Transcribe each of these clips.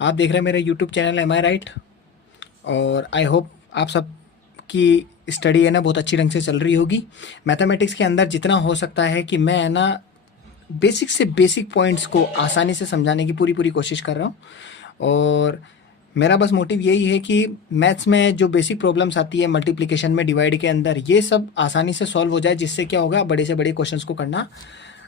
आप देख रहे हैं मेरा यूट्यूब चैनल एम आई राइट। और आई होप आप सब की स्टडी है ना बहुत अच्छी ढंग से चल रही होगी। मैथमेटिक्स के अंदर जितना हो सकता है कि मैं है ना बेसिक से बेसिक पॉइंट्स को आसानी से समझाने की पूरी पूरी कोशिश कर रहा हूँ। और मेरा बस मोटिव यही है कि मैथ्स में जो बेसिक प्रॉब्लम्स आती है मल्टीप्लिकेशन में, डिवाइड के अंदर, ये सब आसानी से सॉल्व हो जाए, जिससे क्या होगा बड़े से बड़े क्वेश्चंस को करना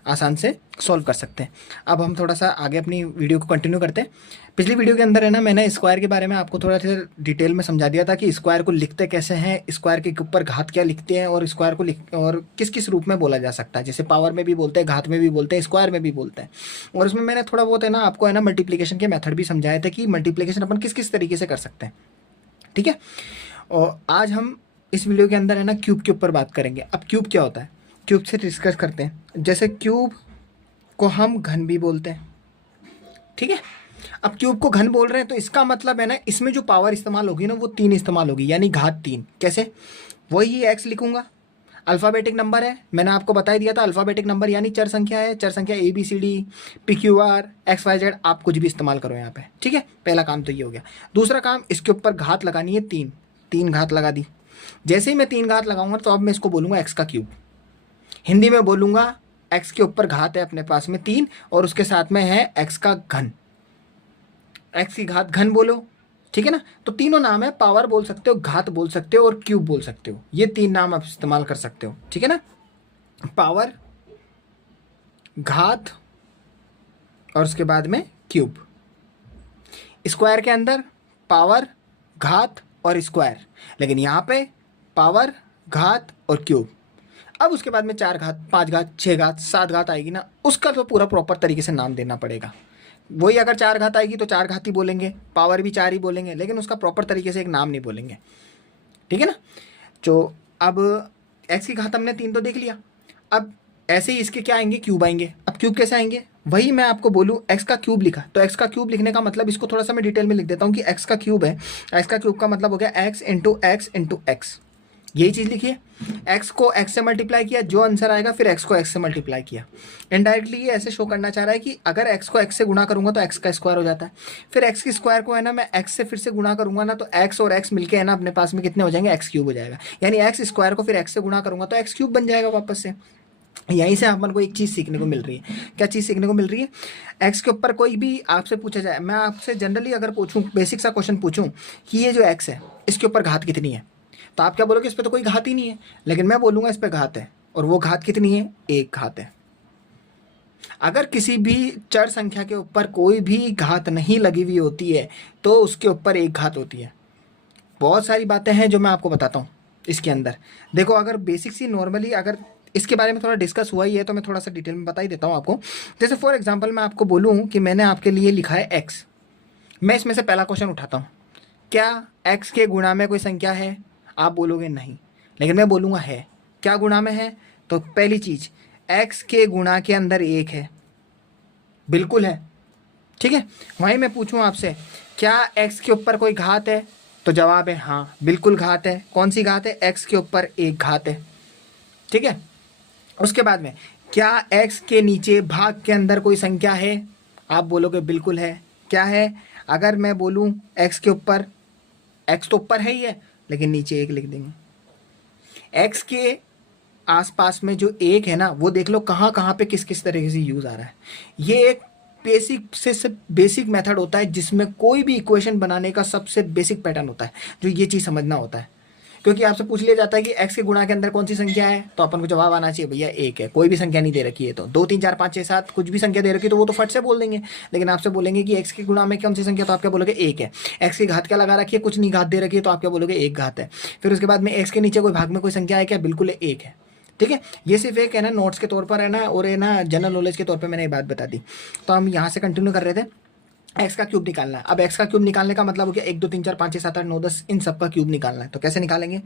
आसान से सॉल्व कर सकते हैं। अब हम थोड़ा सा आगे अपनी वीडियो को कंटिन्यू करते हैं। पिछली वीडियो के अंदर है ना मैंने स्क्वायर के बारे में आपको थोड़ा सा डिटेल में समझा दिया था कि स्क्वायर को लिखते कैसे हैं, स्क्वायर के ऊपर घात क्या लिखते हैं, और स्क्वायर को लिख और किस किस रूप में बोला जा सकता है। जैसे पावर में भी बोलते हैं, घात में भी बोलते हैं, स्क्वायर में भी बोलते हैं। और उसमें मैंने थोड़ा बहुत है ना आपको है ना मल्टीप्लिकेशन के मेथड भी समझाए थे कि मल्टीप्लिकेशन अपन किस किस तरीके से कर सकते हैं। ठीक है। और आज हम इस वीडियो के अंदर है ना क्यूब के ऊपर बात करेंगे। अब क्यूब क्या होता है, क्यूब से डिस्कस करते हैं। जैसे क्यूब को हम घन भी बोलते हैं। ठीक है। अब क्यूब को घन बोल रहे हैं तो इसका मतलब है ना इसमें जो पावर इस्तेमाल होगी ना वो 3 इस्तेमाल होगी, यानी घात 3। कैसे? वही एक्स लिखूंगा, अल्फ़ाबेटिक नंबर है, मैंने आपको बता ही दिया था। अल्फ़ाबेटिक नंबर यानी चर संख्या है, चर संख्या A B C D P Q R X Y Z, आप कुछ भी इस्तेमाल करो यहाँ पे। ठीक है, पहला काम तो ये हो गया। दूसरा काम, इसके ऊपर घात लगानी है 3। 3 घात लगा दी। जैसे ही मैं 3 घात लगाऊंगा तो अब मैं इसको बोलूंगा एक्स का क्यूब। हिंदी में बोलूंगा एक्स के ऊपर घात है अपने पास में 3 और उसके साथ में है एक्स का घन। एक्स की घात घन बोलो। ठीक है ना। तो तीनों नाम है, पावर बोल सकते हो, घात बोल सकते हो और क्यूब बोल सकते हो। ये 3 नाम आप इस्तेमाल कर सकते हो। ठीक है ना। पावर, घात और उसके बाद में क्यूब। स्क्वायर के अंदर पावर, घात और स्क्वायर, लेकिन यहाँ पे पावर, घात और क्यूब। अब उसके बाद में 4 घात, 5 घात, 6 घात, 7 घात आएगी ना, उसका तो पूरा प्रॉपर तरीके से नाम देना पड़ेगा। वही अगर 4 घात आएगी तो 4 घात ही बोलेंगे, पावर भी 4 ही बोलेंगे, लेकिन उसका प्रॉपर तरीके से एक नाम नहीं बोलेंगे। ठीक है ना। तो अब एक्स की घात हमने 3 तो देख लिया। अब ऐसे ही इसके क्या आएंगे, क्यूब आएंगे। अब क्यूब कैसे आएंगे, वही मैं आपको बोलूँ एक्स का क्यूब लिखा, तो एक्स का क्यूब लिखने का मतलब, इसको थोड़ा सा मैं डिटेल में लिख देता हूँ कि एक्स का क्यूब है। एक्स का क्यूब का मतलब हो गया x into x into x. यही चीज़ लिखिए। एक्स को एक्स से मल्टीप्लाई किया, जो आंसर आएगा, फिर एक्स को एक्स से मल्टीप्लाई किया। इनडायरेक्टली ये ऐसे शो करना चाह रहा है कि अगर एक्स को एक्स से गुणा करूंगा तो एक्स का स्क्वायर हो जाता है। फिर एक्स की स्क्वायर को है ना मैं एक्स से फिर से गुणा करूंगा ना, तो एक्स और एक्स मिलके है ना अपने पास में कितने हो जाएंगे, एक्स क्यूब हो जाएगा। यानी एक्स स्क्वायर को फिर एक्स से गुणा करूंगा तो एक्स क्यूब बन जाएगा वापस से। यहीं से अपन को एक चीज़ सीखने को मिल रही है। क्या चीज़ सीखने को मिल रही है? एक्स के ऊपर कोई भी आपसे पूछा जाए, मैं आपसे जनरली अगर पूछूं, बेसिक सा क्वेश्चन पूछूं कि ये जो एक्स है इसके ऊपर घात कितनी है, तो आप क्या बोलोगे, इस पर तो कोई घात ही नहीं है। लेकिन मैं बोलूंगा इस पर घात है, और वो घात कितनी है, 1 घात है। अगर किसी भी चर संख्या के ऊपर कोई भी घात नहीं लगी हुई होती है तो उसके ऊपर 1 घात होती है। बहुत सारी बातें हैं जो मैं आपको बताता हूँ इसके अंदर। देखो, अगर बेसिक सी नॉर्मली अगर इसके बारे में थोड़ा डिस्कस हुआ ही है तो मैं थोड़ा सा डिटेल में बता ही देता हूँ आपको। जैसे फॉर एग्जांपल मैं आपको बोलूँ कि मैंने आपके लिए लिखा है एक्स। मैं इसमें से पहला क्वेश्चन उठाता हूँ, क्या एक्स के गुणा में कोई संख्या है? आप बोलोगे नहीं, लेकिन मैं बोलूँगा है। क्या गुणा में है? तो पहली चीज़, एक्स के गुणा के अंदर 1 है, बिल्कुल है। ठीक है। वहीं मैं पूछूं आपसे, क्या एक्स के ऊपर कोई घात है? तो जवाब है हाँ, बिल्कुल घात है। कौन सी घात है? एक्स के ऊपर 1 घात है। ठीक है। उसके बाद में, क्या एक्स के नीचे भाग के अंदर कोई संख्या है? आप बोलोगे बिल्कुल है। क्या है? अगर मैं बोलूं एक्स के ऊपर, एक्स तो ऊपर है ही है, लेकिन नीचे 1 लिख देंगे। एक्स के आसपास में जो 1 है ना, वो देख लो कहाँ कहाँ पे किस किस तरीके से यूज़ आ रहा है। ये एक बेसिक से बेसिक मेथड होता है जिसमें कोई भी इक्वेशन बनाने का सबसे बेसिक पैटर्न होता है, जो ये चीज़ समझना होता है। क्योंकि आपसे पूछ लिया जाता है कि एक्स के गुणा के अंदर कौन सी संख्या है, तो अपन को जवाब आना चाहिए भैया 1 है। कोई भी संख्या नहीं दे रखी है तो 2 3 4 5 6 7 कुछ भी संख्या दे रखी है तो वो तो फट से बोल देंगे। लेकिन आपसे बोलेंगे कि एक्स के गुणा में कौन सी संख्या, तो आप क्या बोलोगे 1 है। एक्स की घात क्या लगा रखी है, कुछ नहीं घात दे रखी है, तो आप क्या बोलोगे 1 घात है। फिर उसके बाद में एक्स के नीचे कोई भाग में कोई संख्या है क्या? बिल्कुल 1 है। ठीक है। ये सिर्फ एक है ना नोट्स के तौर पर है ना, और है ना जनरल नॉलेज के तौर पे मैंने ये बात बता दी। तो हम यहाँ से कंटिन्यू कर रहे थे, एक्स का क्यूब निकालना है। अब एक्स का क्यूब निकालने का मतलब हो गया 1 2 3 4 5 6 7 8 9 10, इन सब का क्यूब निकालना है। तो कैसे निकालेंगे?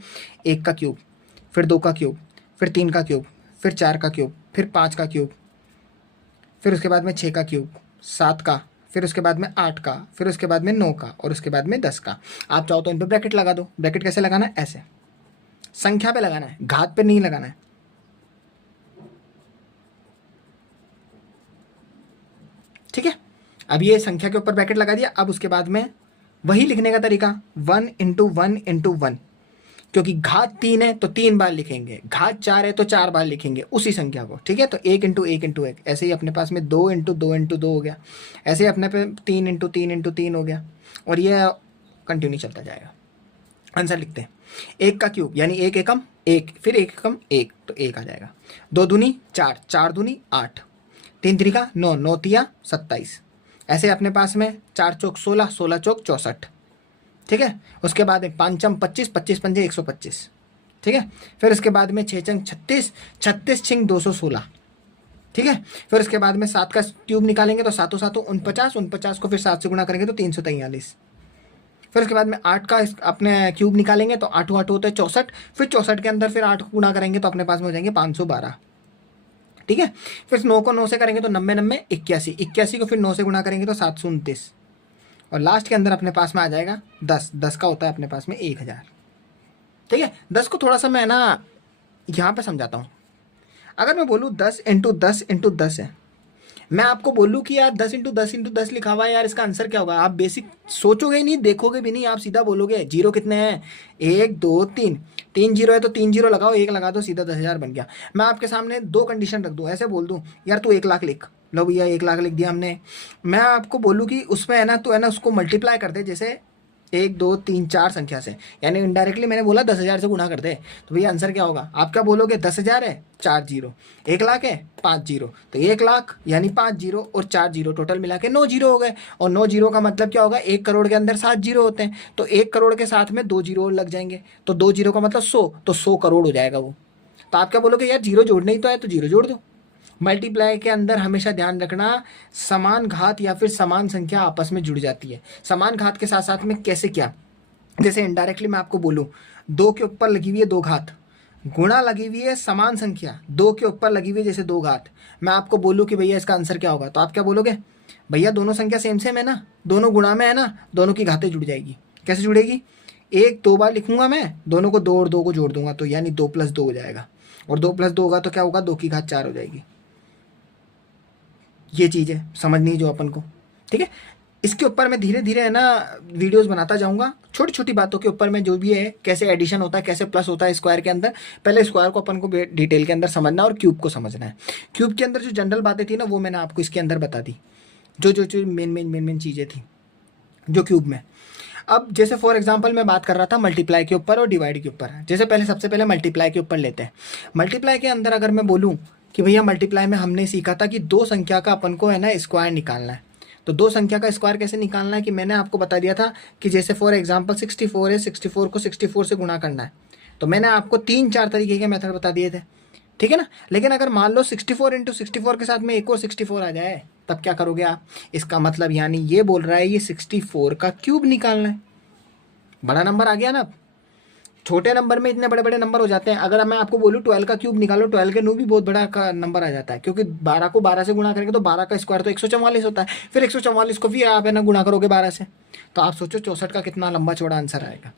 1 का क्यूब, फिर 2 का क्यूब, फिर 3 का क्यूब, फिर 4 का क्यूब, फिर 5 का क्यूब, फिर उसके बाद में 6 का क्यूब, 7 का, फिर उसके बाद में 8 का, फिर उसके बाद में 9 का, और उसके बाद में 10 का। आप चाहो तो इन पर ब्रैकेट लगा दो। ब्रैकेट कैसे लगाना है? ऐसे, संख्या पे लगाना है, घात पे नहीं लगाना है। ठीक है। अब ये संख्या के ऊपर ब्रैकेट लगा दिया। अब उसके बाद में वही लिखने का तरीका 1 इंटू 1 इंटू 1, क्योंकि घात 3 है तो 3 बार लिखेंगे, घात 4 है तो 4 बार लिखेंगे उसी संख्या को, ठीक है। तो 1 इंटू 1 इंटू 1, ऐसे ही अपने पास में 2 इंटू 2 इंटू 2 हो गया, ऐसे ही अपने पे 3 इंटू 3 इंटू 3 हो गया, और ये कंटिन्यू चलता जाएगा। आंसर लिखते हैं, 1 का क्यूब यानी 1 एकम 1, फिर 1 एकम 1 तो 1 आ जाएगा। 2 दूनी 4, 4 दूनी 8, 3 त्रिका 9, 9 तिया 27, ऐसे अपने पास में 4 चौक 16, 16 चौक 64, ठीक है। उसके बाद 5 चम 25, 25 पंजे 125, ठीक है। फिर उसके बाद में 6 चंग 36, 36 छिंग 216, ठीक है। फिर उसके बाद में 7 का क्यूब निकालेंगे तो 7 7 49, 49 को फिर 7 से गुणा करेंगे तो 343। फिर उसके बाद में 8 का अपने क्यूब निकालेंगे तो 8 8 होता है 64, फिर 64 के अंदर फिर 8 को गुणा करेंगे तो अपने पास में हो जाएंगे 512, ठीक है। फिर 9 को 9 से करेंगे तो 90 90 81, 81 को फिर 9 से गुणा करेंगे तो 729, और लास्ट के अंदर अपने पास में आ जाएगा 10, 10 का होता है अपने पास में 1000, ठीक है। 10 को थोड़ा सा मैं ना यहाँ पे समझाता हूँ। अगर मैं बोलूँ 10 इंटू 10 इंटू 10 है, मैं आपको बोलूँ कि यार 10 इंटू 10 इंटू 10 लिखा हुआ है यार, इसका आंसर क्या होगा, आप बेसिक सोचोगे ही नहीं, देखोगे भी नहीं, आप सीधा बोलोगे जीरो कितने हैं, 1 2 3, 3 जीरो है तो 3 जीरो लगाओ, 1 लगा दो, सीधा 10,000 बन गया। मैं आपके सामने 2 कंडीशन रख दूँ, ऐसे बोल दूँ यार तू 1 लाख लिख, लो भैया 1 लाख लिख दिया हमने। मैं आपको बोलूँ कि उसमें है ना, तो है ना उसको मल्टीप्लाई कर दे, जैसे 1 2 3 4 संख्या से, यानी इनडायरेक्टली मैंने बोला 10,000 से गुणा कर दे, तो भैया आंसर क्या होगा, आप क्या बोलोगे, 10,000 है 4 जीरो, 1 लाख है 5 जीरो, तो 1 लाख यानी 5 जीरो और 4 जीरो टोटल मिला के 9 जीरो हो गए। और 9 जीरो का मतलब क्या होगा, 1 करोड़ के अंदर 7 जीरो होते हैं, तो 1 करोड़ के साथ में 2 जीरो और लग जाएंगे, तो 2 जीरो का मतलब 100, तो 100 करोड़ हो जाएगा वो। तो आप क्या बोलोगे, यार जीरो जोड़ना ही तो है तो जीरो जोड़ दो। मल्टीप्लाई के अंदर हमेशा ध्यान रखना, समान घात या फिर समान संख्या आपस में जुड़ जाती है। समान घात के साथ साथ में कैसे, क्या, जैसे इनडायरेक्टली मैं आपको बोलूं 2 के ऊपर लगी हुई है 2 घात, गुणा लगी हुई है समान संख्या 2 के ऊपर लगी हुई है जैसे 2 घात, मैं आपको बोलूं कि भैया इसका आंसर क्या होगा, तो आप क्या बोलोगे, भैया दोनों संख्या सेम सेम है ना, दोनों गुणा में है ना, दोनों की घातें जुड़ जाएगी। कैसे जुड़ेगी, 1 2 बार लिखूंगा मैं, दोनों को 2 और 2 को जोड़ दूंगा तो यानी 2 + 2 हो जाएगा, और 2 + 2 होगा तो क्या होगा, 2 की घात 4 हो जाएगी। ये चीज़ है समझनी जो अपन को, ठीक है। इसके ऊपर मैं धीरे धीरे है ना वीडियोस बनाता जाऊंगा, छोटी छोटी बातों के ऊपर में, जो भी है कैसे एडिशन होता है, कैसे प्लस होता है स्क्वायर के अंदर। पहले स्क्वायर को अपन को डिटेल के अंदर समझना और क्यूब को समझना है। क्यूब के अंदर जो जनरल बातें थी ना वो मैंने आपको इसके अंदर बता दी, जो जो जो मेन चीज़ें थी जो क्यूब में। अब जैसे फॉर एग्जांपल मैं बात कर रहा था मल्टीप्लाई के ऊपर और डिवाइड के ऊपर, जैसे पहले सबसे पहले मल्टीप्लाई के ऊपर लेते हैं। मल्टीप्लाई के अंदर अगर मैं बोलूँ कि भैया मल्टीप्लाई में हमने सीखा था कि 2 संख्या का अपन को है ना स्क्वायर निकालना है। तो 2 संख्या का स्क्वायर कैसे निकालना है कि मैंने आपको बता दिया था कि जैसे फॉर एग्जांपल 64 है, 64 को 64 से गुणा करना है, तो मैंने आपको 3-4 तरीके के मेथड बता दिए थे, ठीक है ना। लेकिन अगर मान लो 64 इंटू 64 के साथ में एक और 64 आ जाए तब क्या करोगे आप, इसका मतलब यानी ये बोल रहा है ये 64 का क्यूब निकालना है। बड़ा नंबर आ गया ना, छोटे नंबर में इतने बड़े बड़े नंबर हो जाते हैं। अगर मैं आपको बोलूँ 12 का क्यूब निकालो, 12 के नो भी बहुत बड़ा का नंबर आ जाता है, क्योंकि 12 को 12 से गुणा करेंगे तो 12 का स्क्वायर तो 144 होता है, फिर 144 को भी आप है ना गुणा करोगे 12 से, तो आप सोचो 64 का कितना लंबा चौड़ा आंसर आएगा।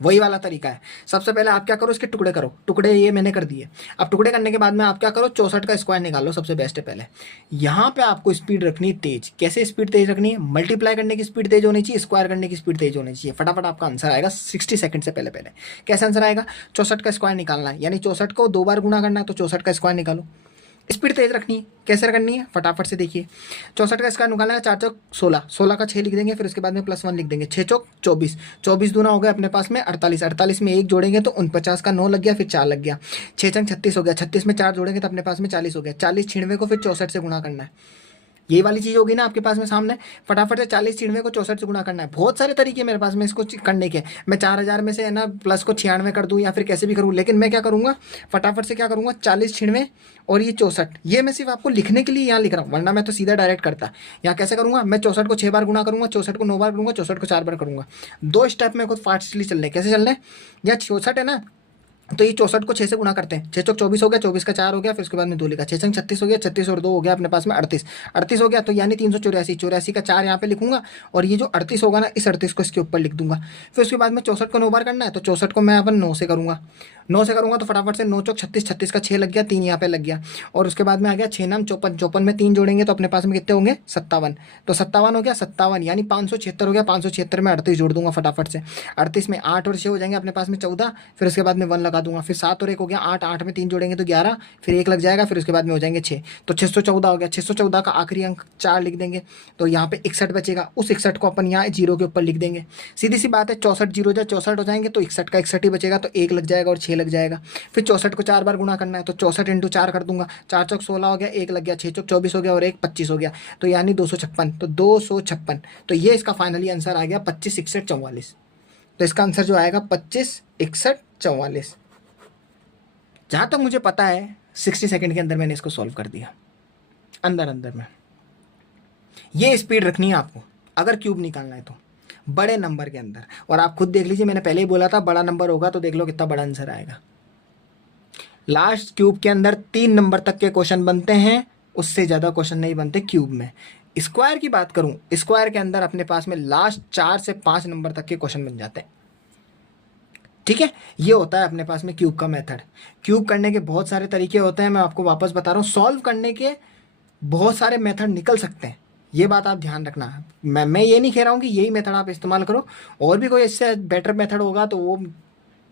वही वाला तरीका है। सबसे पहले आप क्या करो, इसके टुकड़े करो, टुकड़े ये मैंने कर दिए। अब टुकड़े करने के बाद में आप क्या करो, 64 का स्क्वायर निकालो, सबसे बेस्ट है। पहले यहाँ पे आपको स्पीड रखनी तेज। कैसे स्पीड तेज रखनी है, मल्टीप्लाई करने की स्पीड तेज होनी चाहिए, स्क्वायर करने की स्पीड तेज होनी चाहिए। फटाफट आपका आंसर आएगा 60 सेकंड से पहले पहले। कैसे आंसर आएगा, 64 का स्क्वायर निकालना है, यानी 64 को 2 बार गुणा करना है, तो 64 का स्क्वायर निकालो। स्पीड तेज रखनी है, कैसे करनी है फटाफट से देखिए। 64 का स्क्वायर निकालना है, 4 चौक 16, 16 का 6 लिख देंगे, फिर उसके बाद में +1 लिख देंगे, 6 चौक 24, 24 दूना हो गया अपने पास में 48, 48 में 1 जोड़ेंगे तो 49 का 9 लग गया, फिर 4 लग गया, 6 चंग 36 हो गया, 36 में 4 जोड़ेंगे तो अपने पास में 40 हो गया, 40 96 को फिर 64 से गुणा करना है। ये वाली चीज़ होगी ना आपके पास में सामने, फटाफट से 40 96 को 64 से गुणा करना है। बहुत सारे तरीके मेरे पास में इसको करने के, मैं 4000 में से है ना प्लस को 96 कर दूं या फिर कैसे भी करूं, लेकिन मैं क्या करूंगा फटाफट से क्या करूंगा, 40 96 और ये 64, ये मैं सिर्फ आपको लिखने के लिए यहाँ लिख रहा हूँ, वरना मैं तो सीधा डायरेक्ट करता। यहाँ कैसे करूँगा, मैं 64 को 6 बार गुणा करूँगा, 64 को 9 बार करूँगा, 64 को 4 बार करूँगा। 2 स्टेप में खुद फास्टली चलने, कैसे चलने, या 64 है ना तो ये 64 को 6 से गुणा करते हैं, 6 चौक 24 हो गया, 24 का 4 हो गया, फिर उसके बाद में 2 लिखा, 6 संग 36 हो गया, 36 और 2 हो गया अपने पास में 38, 38 हो गया, तो यानी 384, 84 का 4 यहाँ पे लिखूंगा, और ये जो 38 होगा ना, इस 38 को इसके ऊपर लिख दूंगा। फिर उसके बाद में 64 को 9 बार करना है, तो 64 को मैं अपन 9 से करूँगा, 9 से करूँगा तो फटाफट से 9 चौक 36, 36 का 6 लग गया, 3 यहाँ पे लग गया, और उसके बाद में आ गया 6 नाम 54, 54 में 3 जोड़ेंगे तो अपने पास में कितने होंगे 57, तो 57 हो गया, 57 यानी 576 हो गया, 576 में 38 जोड़ दूंगा फटाफट से, 38 में 8 और 6 हो जाएंगे अपने पास में 14, फिर उसके बाद में 1 लगा दूंगा, फिर 7 और 1 हो गया 8, 8 में 3 जोड़ेंगे तो 11, फिर 1 लग जाएगा, फिर उसके बाद में हो जाएंगे 6, तो 614 हो गया, 614 का आखिरी अंक 4 लिख देंगे, तो यहाँ पे 61 बचेगा, उस 61 को अपन यहाँ जीरो के ऊपर लिख देंगे, सीधी सी बात है, 64 जीरो जा 64 हो जाएंगे, तो 61 का 61 ही बचेगा, तो 1 लग जाएगा और 6 लग जाएगा, फिर 64 को 4 बार गुणा करना है, तो 64 इंटू 4 कर दूंगा, 4 चौक 16 हो गया, 1 लग गया, 6 चौक 24 हो गया, और 1 25 हो गया, तो यानी 256, तो 256, तो ये इसका फाइनली आंसर आ गया 25 61 44, तो इसका आंसर जो आएगा 25 61 44। जहाँ तक मुझे पता है 60 सेकंड के अंदर मैंने इसको सॉल्व कर दिया, अंदर अंदर में। ये स्पीड रखनी है आपको अगर क्यूब निकालना है तो, बड़े नंबर के अंदर, और आप खुद देख लीजिए, मैंने पहले ही बोला था बड़ा नंबर होगा तो देख लो कितना बड़ा आंसर आएगा। लास्ट क्यूब के अंदर 3 नंबर तक के क्वेश्चन बनते हैं, उससे ज़्यादा क्वेश्चन नहीं बनते क्यूब में। स्क्वायर की बात करूं, स्क्वायर के अंदर अपने पास में लास्ट 4 से 5 नंबर तक के क्वेश्चन बन जाते हैं। ठीक है, ये होता है अपने पास में क्यूब का मेथड। क्यूब करने के बहुत सारे तरीके होते हैं, मैं आपको वापस बता रहा हूँ, सॉल्व करने के बहुत सारे मेथड निकल सकते हैं, ये बात आप ध्यान रखना। मैं ये नहीं कह रहा हूँ कि यही मेथड आप इस्तेमाल करो, और भी कोई इससे बेटर मेथड होगा तो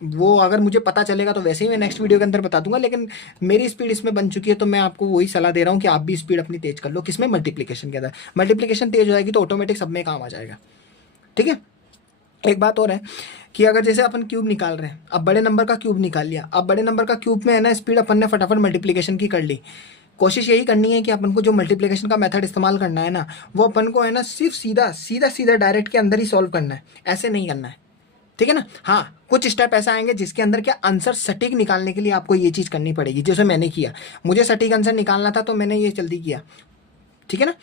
वो अगर मुझे पता चलेगा तो वैसे ही मैं नेक्स्ट वीडियो के अंदर बता दूंगा, लेकिन मेरी स्पीड इसमें बन चुकी है तो मैं आपको वही सलाह दे रहा हूँ कि आप भी स्पीड अपनी तेज कर लो। किसमें? मल्टीप्लिकेशन के अंदर। मल्टीप्लिकेशन तेज हो जाएगी तो ऑटोमेटिक सब में काम आ जाएगा। ठीक है, एक बात और है कि अगर जैसे अपन क्यूब निकाल रहे हैं, अब बड़े नंबर का क्यूब निकाल लिया, अब बड़े नंबर का क्यूब में है ना स्पीड अपन ने फटाफट मल्टीप्लिकेशन की कर ली। कोशिश यही करनी है कि अपन को जो मल्टीप्लिकेशन का मेथड इस्तेमाल करना है ना, वो अपन को है ना सिर्फ सीधा सीधा सीधा डायरेक्ट के अंदर ही सॉल्व करना है, ऐसे नहीं करना है। ठीक है ना। हाँ, कुछ स्टेप ऐसा आएंगे जिसके अंदर क्या आंसर सटीक निकालने के लिए आपको ये चीज़ करनी पड़ेगी, जैसे मैंने किया, मुझे सटीक आंसर निकालना था तो मैंने ये जल्दी किया। ठीक है ना,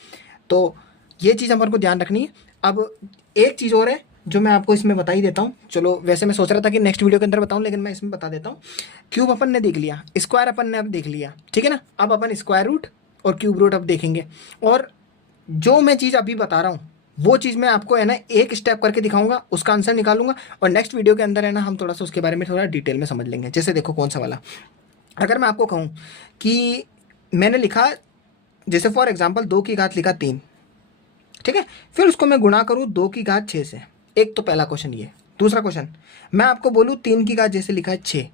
तो ये चीज़ हमारे को ध्यान रखनी है। अब एक चीज़ और है जो मैं आपको इसमें बता ही देता हूँ। चलो, वैसे मैं सोच रहा था कि नेक्स्ट वीडियो के अंदर बताऊँ, लेकिन मैं इसमें बता देता हूँ। क्यूब अपन ने देख लिया, स्क्वायर अपन ने अब देख लिया। ठीक है ना, अब अपन स्क्वायर रूट और क्यूब रूट अब देखेंगे, और जो मैं चीज़ अभी बता रहा हूँ वो चीज़ मैं आपको है ना एक स्टेप करके दिखाऊंगा, उसका आंसर निकालूंगा, और नेक्स्ट वीडियो के अंदर है ना हम थोड़ा सा उसके बारे में थोड़ा डिटेल में समझ लेंगे। जैसे देखो, कौन सा वाला, अगर मैं आपको कहूँ कि मैंने लिखा, जैसे फॉर एग्जांपल 2 की घात लिखा 3, ठीक है, फिर उसको मैं गुणा करूँ 2 की घात 6 से। एक तो पहला क्वेश्चन ये। दूसरा क्वेश्चन मैं आपको बोलूँ 3 की घात जैसे लिखा है 6,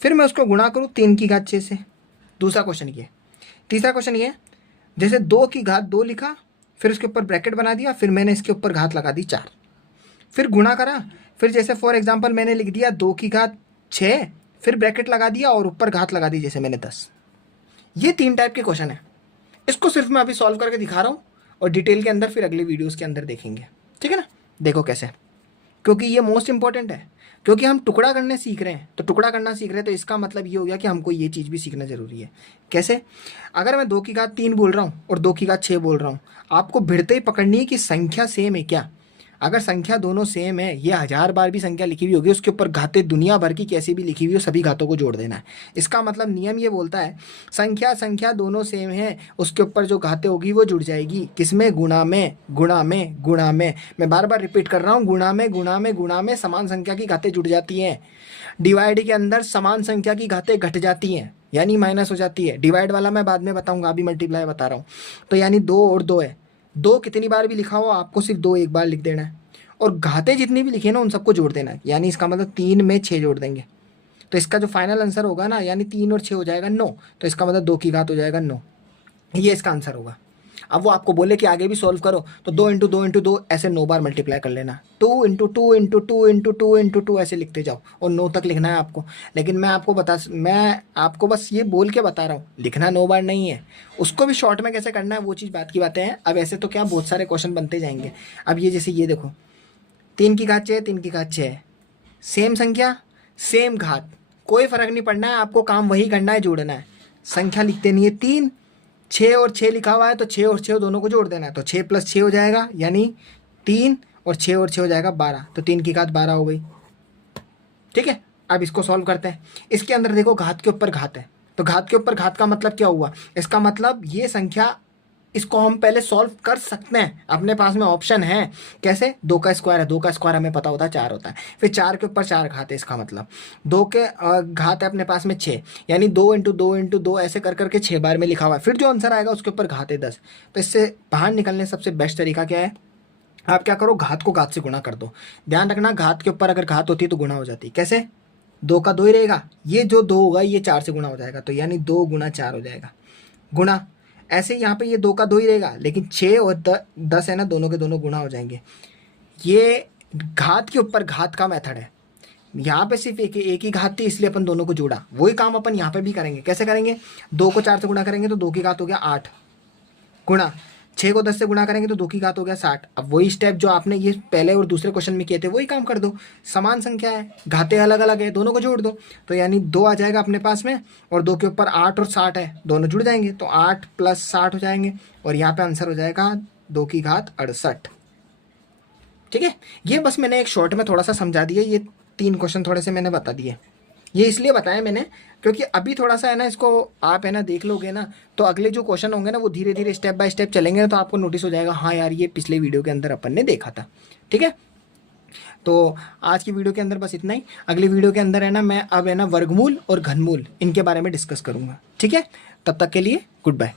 फिर मैं उसको गुणा करूँ 3 की घात 6 से। दूसरा क्वेश्चन ये। तीसरा क्वेश्चन ये, जैसे 2 की घात 2 लिखा, फिर उसके ऊपर ब्रैकेट बना दिया, फिर मैंने इसके ऊपर घात लगा दी 4, फिर गुणा करा, फिर जैसे फॉर एग्जांपल मैंने लिख दिया 2 की घात 6, फिर ब्रैकेट लगा दिया और ऊपर घात लगा दी जैसे मैंने 10। ये 3 टाइप के क्वेश्चन है, इसको सिर्फ मैं अभी सॉल्व करके दिखा रहा हूँ, और डिटेल के अंदर फिर अगले वीडियोज़ के अंदर देखेंगे। ठीक है ना, देखो कैसे, क्योंकि ये मोस्ट इंपॉर्टेंट है, क्योंकि हम टुकड़ा करने सीख रहे हैं, तो टुकड़ा करना सीख रहे हैं तो इसका मतलब ये हो गया कि हमको ये चीज़ भी सीखना जरूरी है। कैसे? अगर मैं 2 की घात 3 बोल रहा हूँ और 2 की घात 6 बोल रहा हूँ, आपको भिड़ते ही पकड़नी है कि संख्या सेम है क्या। अगर संख्या दोनों सेम है, ये 1000 बार भी संख्या लिखी हुई होगी, उसके ऊपर घातें दुनिया भर की कैसी भी लिखी हुई हो, सभी घातों को जोड़ देना है। इसका मतलब नियम ये बोलता है, संख्या दोनों सेम है, उसके ऊपर जो घातें होगी वो जुड़ जाएगी। किसमें? गुणा में, गुणा में, गुणा में। मैं बार बार रिपीट कर रहा हूँ, गुणा में, गुणा में, गुणा में समान संख्या की घातें जुड़ जाती हैं। डिवाइड के अंदर समान संख्या की घातें घट जाती हैं, यानी माइनस हो जाती है। डिवाइड वाला मैं बाद में बताऊंगा, अभी मल्टीप्लाई बता रहा हूँ। तो यानी 2 और 2 है, 2 कितनी बार भी लिखा हो आपको सिर्फ 2 एक बार लिख देना है, और घातें जितनी भी लिखी है ना उन सबको जोड़ देना है। यानी इसका मतलब 3 में 6 जोड़ देंगे, तो इसका जो फाइनल आंसर होगा ना, यानी 3 और 6 हो जाएगा 9, तो इसका मतलब 2 की घात हो जाएगा 9, ये इसका आंसर होगा। अब वो आपको बोले कि आगे भी सॉल्व करो, तो 2 इंटू 2 इंटू 2 ऐसे 9 बार मल्टीप्लाई कर लेना, 2 इंटू 2 इंटू 2 इंटू 2 इंटू 2 ऐसे लिखते जाओ, और 9 तक लिखना है आपको। लेकिन मैं आपको बस ये बोल के बता रहा हूँ, लिखना 9 बार नहीं है। उसको भी शॉर्ट में कैसे करना है वो चीज़ बात की बातें हैं। अब ऐसे तो क्या बहुत सारे क्वेश्चन बनते जाएंगे। अब ये जैसे ये देखो, 3 की घात 6, 3 की घात 6, सेम संख्या सेम घात, कोई फर्क नहीं पड़ना है, आपको काम वही करना है, जोड़ना है। संख्या लिख देनी है 3, 6 और 6 लिखा हुआ है तो 6 और 6 दोनों को जोड़ देना है, तो 6 प्लस 6 हो जाएगा, यानी 3, और 6 और 6 हो जाएगा 12, तो 3 की घात 12 हो गई। ठीक है, अब इसको सॉल्व करते हैं। इसके अंदर देखो घात के ऊपर घात है, तो घात के ऊपर घात का मतलब क्या हुआ, इसका मतलब ये संख्या, इसको हम पहले सॉल्व कर सकते हैं, अपने पास में ऑप्शन है। कैसे, 2 का स्क्वायर है, 2 का स्क्वायर हमें पता होता है 4 होता है, फिर 4 के ऊपर 4 घात है, इसका मतलब 2 के घात है अपने पास में 6, यानी 2 इंटू 2 इंटू 2 ऐसे कर करके 6 बार में लिखा हुआ है। फिर जो आंसर आएगा उसके ऊपर घात है 10। तो इससे बाहर निकलने सबसे बेस्ट तरीका क्या है, आप क्या करो, घात को घात से गुणा कर दो। ध्यान रखना, घात के ऊपर अगर घात होती है तो गुणा हो जाती है। कैसे, 2 का 2 ही रहेगा, ये जो 2 होगा ये 4 से गुणा हो जाएगा, तो यानी 2 गुणा 4 हो जाएगा, गुणा। ऐसे यहाँ पे ये 2 का 2 ही रहेगा, लेकिन 6 और 10 है ना, दोनों के दोनों गुणा हो जाएंगे। ये घात के ऊपर घात का मेथड है। यहाँ पे सिर्फ एक ही घात थी, इसलिए अपन दोनों को जोड़ा। वही काम अपन यहाँ पे भी करेंगे। कैसे करेंगे, 2 को 4 से गुणा करेंगे तो 2 की घात हो गया 8, गुणा 6 को 10 से गुणा करेंगे तो 2 की घात हो गया 60। अब वही स्टेप जो आपने ये पहले और दूसरे क्वेश्चन में किए थे वही काम कर दो। समान संख्या है, घातें अलग अलग है, दोनों को जोड़ दो, तो यानी 2 आ जाएगा अपने पास में, और 2 के ऊपर 8 और 60 है, दोनों जुड़ जाएंगे, तो 8 + 60 हो जाएंगे, और यहाँ पे आंसर हो जाएगा 2 की घात 68। ठीक है, ये बस मैंने एक शॉर्ट में थोड़ा सा समझा दिया, ये 3 क्वेश्चन थोड़े से मैंने बता दिए। ये इसलिए बताया मैंने क्योंकि अभी थोड़ा सा है ना, इसको आप है ना देख लोगे ना, तो अगले जो क्वेश्चन होंगे ना वो धीरे धीरे स्टेप बाय स्टेप चलेंगे ना, तो आपको नोटिस हो जाएगा हाँ यार ये पिछले वीडियो के अंदर अपन ने देखा था। ठीक है, तो आज की वीडियो के अंदर बस इतना ही। अगली वीडियो के अंदर है ना मैं अब है ना वर्गमूल और घनमूल इनके बारे में डिस्कस करूँगा। ठीक है, तब तक के लिए गुड बाय।